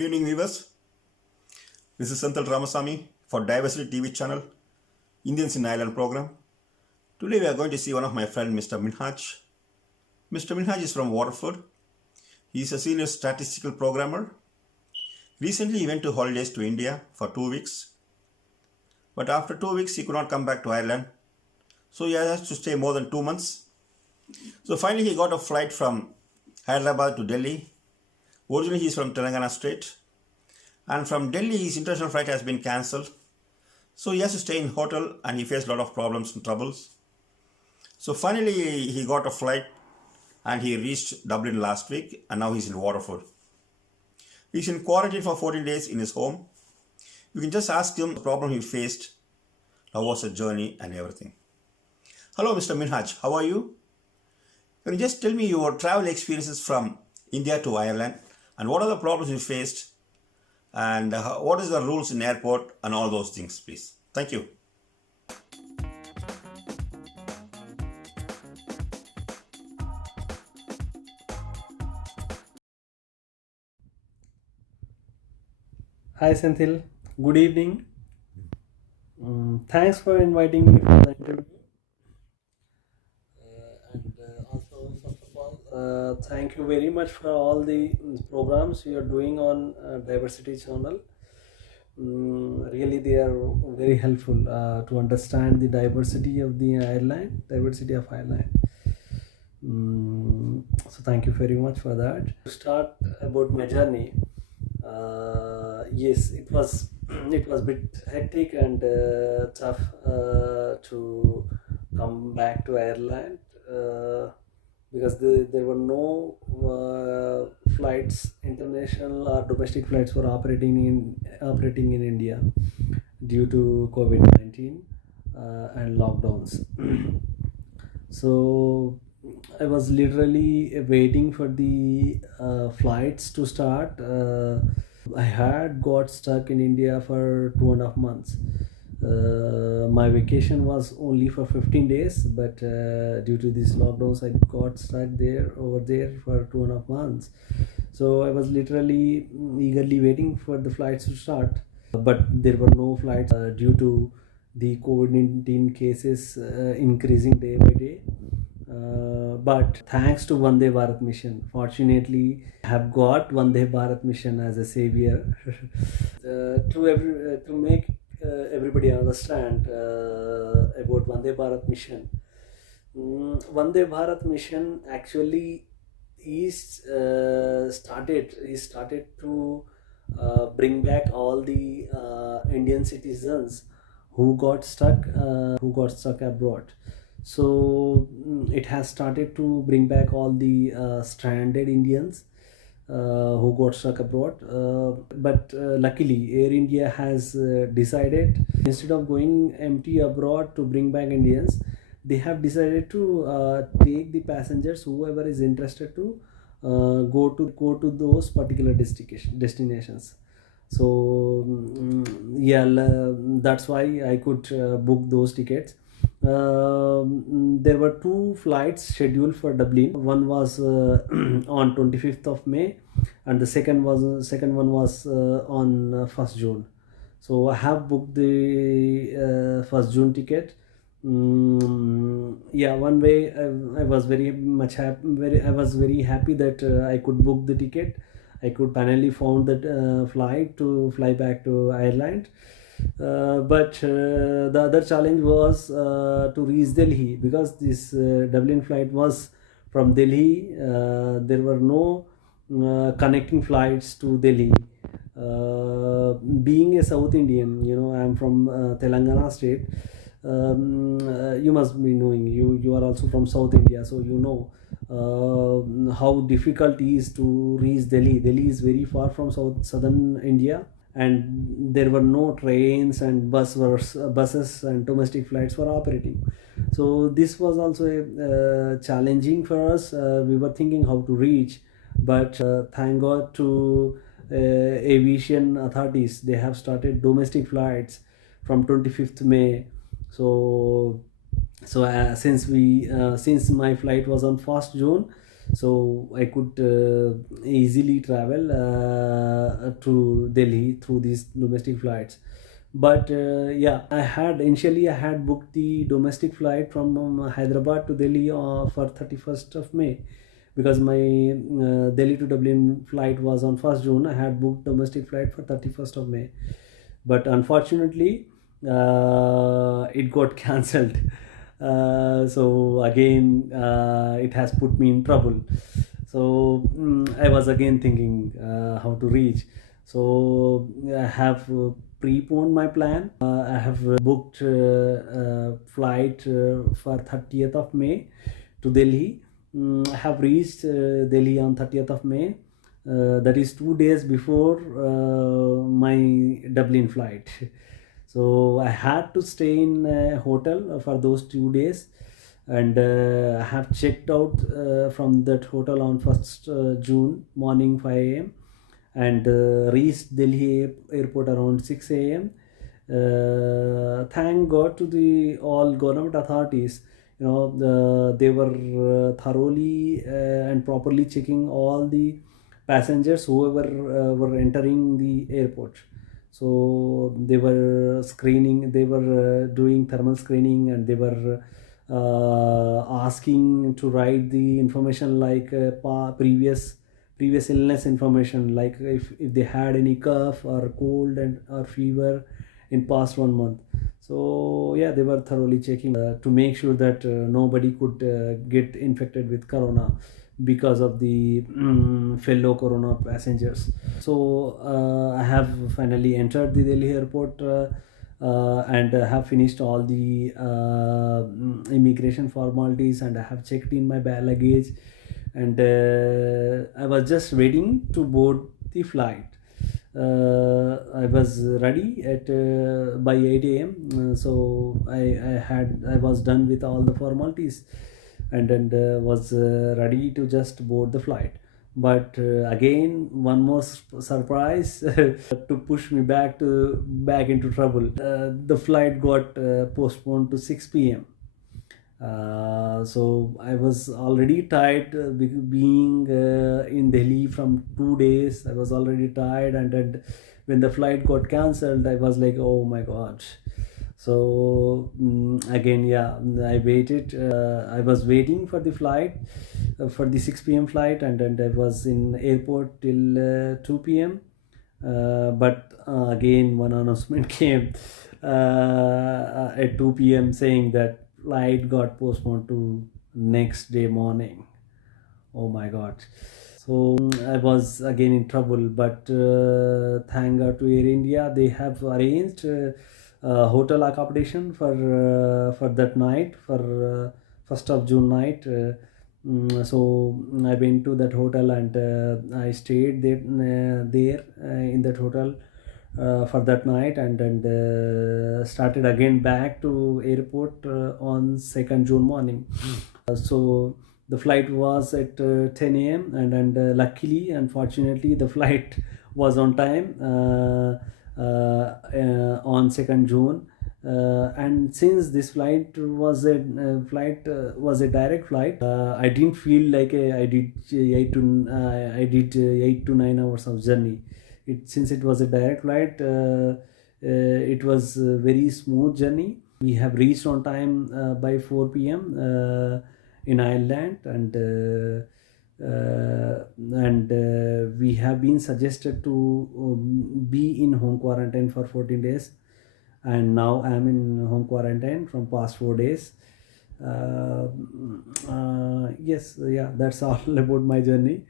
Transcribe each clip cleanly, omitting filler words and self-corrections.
Good evening, viewers. This is Senthil Ramasamy for Diversity TV channel, Indians in Ireland program. Today we are going to see one of my friends, Mr. Minhaj. Mr. Minhaj is from Waterford. He is a senior statistical programmer. Recently he went to holidays to India for 2 weeks. But after 2 weeks he could not come back to Ireland. So he has to stay more than 2 months. So finally he got a flight from Hyderabad to Delhi. Originally he is from Telangana state. And from Delhi his international flight has been cancelled. So he has to stay in hotel and he faced a lot of problems and troubles. So finally he got a flight and he reached Dublin last week and now he's in Waterford. He's in quarantine for 14 days in his home. You can just ask him the problem he faced, how was the journey and everything. Hello Mr. Minhaj, how are you? Can you just tell me your travel experiences from India to Ireland and what are the problems you faced and what is the rules in airport and all those things, please. Thank you. Hi Senthil, good evening. Thanks for inviting me for the interview. Also, first of all, thank you very much for all the programs you are doing on Diversity Channel. Really, they are very helpful to understand the diversity of the Ireland, diversity of Ireland. So thank you very much for that. To start about my journey, yes, it was a bit hectic and tough to come back to Ireland because there were no flights, international or domestic flights were operating in India due to COVID-19 and lockdowns. So I was literally waiting for the flights to start. I had got stuck in India for 2.5 months. My vacation was only for 15 days, but due to these lockdowns, I got stuck over there for 2.5 months. So I was literally eagerly waiting for the flights to start, but there were no flights due to the COVID-19 cases increasing day by day. But thanks to Vande Bharat mission, fortunately, I have got Vande Bharat mission as a savior to make everybody understand about Vande Bharat mission. Vande Bharat mission actually is started to bring back all the Indian citizens who got stuck abroad. So it has started to bring back all the stranded Indians who got stuck abroad. But luckily, Air India has decided, instead of going empty abroad to bring back Indians, they have decided to take the passengers, whoever is interested to go to those particular destinations. So that's why I could book those tickets. There were 2 flights scheduled for Dublin. One was on 25th of May and the second one was on 1st June. So I have booked the 1st June ticket. One way I was very much happy. I was very happy that I could book the ticket. I could finally found that flight to fly back to Ireland. But the other challenge was to reach Delhi, because this Dublin flight was from Delhi. There were no connecting flights to Delhi. Being a South Indian, I am from Telangana state. You must be knowing, you are also from South India, so you know how difficult it is to reach Delhi. Delhi is very far from southern India, and there were no trains and buses and domestic flights were operating. So this was also challenging for us. We were thinking how to reach, but thank God to aviation authorities, they have started domestic flights from 25th May. So since my flight was on 1st June, so I could easily travel to Delhi through these domestic flights. But yeah, I had booked the domestic flight from Hyderabad to Delhi for 31st of May, because my Delhi to Dublin flight was on 1st June. I had booked domestic flight for 31st of May, but unfortunately it got cancelled. So again, it has put me in trouble. So I was again thinking how to reach. So I have preponed my plan. I have booked flight for 30th of May to Delhi. I have reached Delhi on 30th of May. That is 2 days before my Dublin flight. So I had to stay in a hotel for those 2 days, and I have checked out from that hotel on 1st June morning 5 a.m. and reached Delhi airport around 6 a.m. Thank God to the all government authorities. They were thoroughly and properly checking all the passengers whoever were entering the airport. So they were screening, they were doing thermal screening, and they were asking to write the information like previous illness information, like if they had any cough or cold and or fever in past 1 month. So yeah, they were thoroughly checking to make sure that nobody could get infected with corona because of the fellow corona passengers. So I have finally entered the Delhi airport, and have finished all the immigration formalities, and I have checked in my luggage, and I was just waiting to board the flight. I was ready at by 8 a.m. So I was done with all the formalities, and was ready to just board the flight. But again, one more surprise to push me back into trouble. The flight got postponed to 6 p.m. So I was already tired, being in Delhi from 2 days. I was already tired, and when the flight got cancelled, I was like, oh my god. So again, yeah, I waited. I was waiting for the flight, for the 6 p.m. flight, and I was in airport till 2 p.m. But again, one announcement came at 2 p.m. saying that flight got postponed to next day morning. Oh my god. So I was again in trouble, but thank God to Air India, they have arranged hotel accommodation for that night, for 1st of June night. So I went to that hotel, and I stayed there in that hotel for that night, and started again back to airport on 2nd June morning. So the flight was at 10 a.m. and luckily, unfortunately, the flight was on time on 2nd June. And since this flight was a direct flight, I didn't feel like I did 8 to 9 hours of journey. Since it was a direct flight, it was a very smooth journey. We have reached on time by 4 p.m. In Ireland, and we have been suggested to be in home quarantine for 14 days, and now I am in home quarantine from past 4 days. Yes, yeah, that's all about my journey.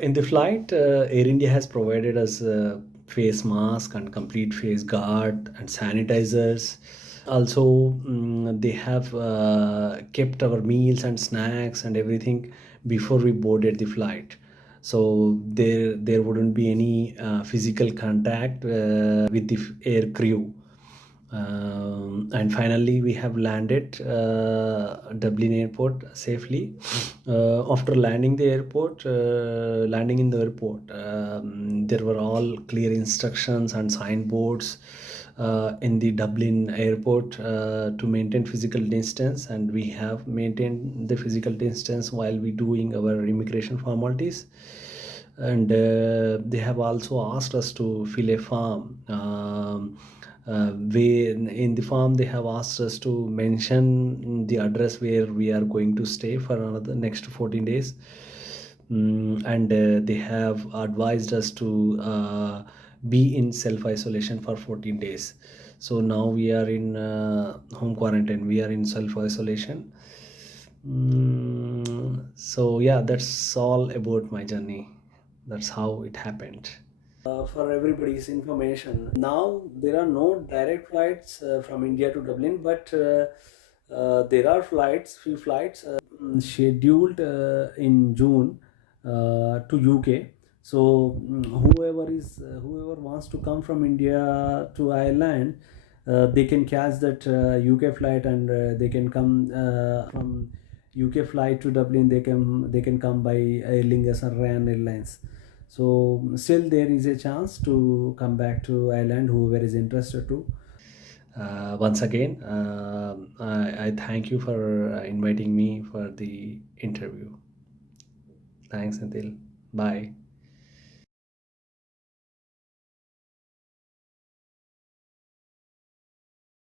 In the flight, Air India has provided us face mask and complete face guard and sanitizers. Also, they have kept our meals and snacks and everything before we boarded the flight. So there wouldn't be any physical contact with the air crew. And finally, we have landed Dublin airport safely. After landing in the airport, there were all clear instructions and signboards in the Dublin airport to maintain physical distance, and we have maintained the physical distance while we doing our immigration formalities. And they have also asked us to fill a form. In the form they have asked us to mention the address where we are going to stay for another next 14 days. And they have advised us to be in self isolation for 14 days. So now we are in home quarantine, we are in self isolation. So yeah, that's all about my journey. That's how it happened. For everybody's information, now there are no direct flights from India to Dublin, but there are few flights scheduled in June to UK. So whoever wants to come from India to Ireland, they can catch that UK flight, and they can come from UK flight to Dublin. They can come by Aer Lingus or Ryan Airlines. So still there is a chance to come back to Ireland, whoever is interested to. Once again, I thank you for inviting me for the interview. Thanks, Antil. Bye.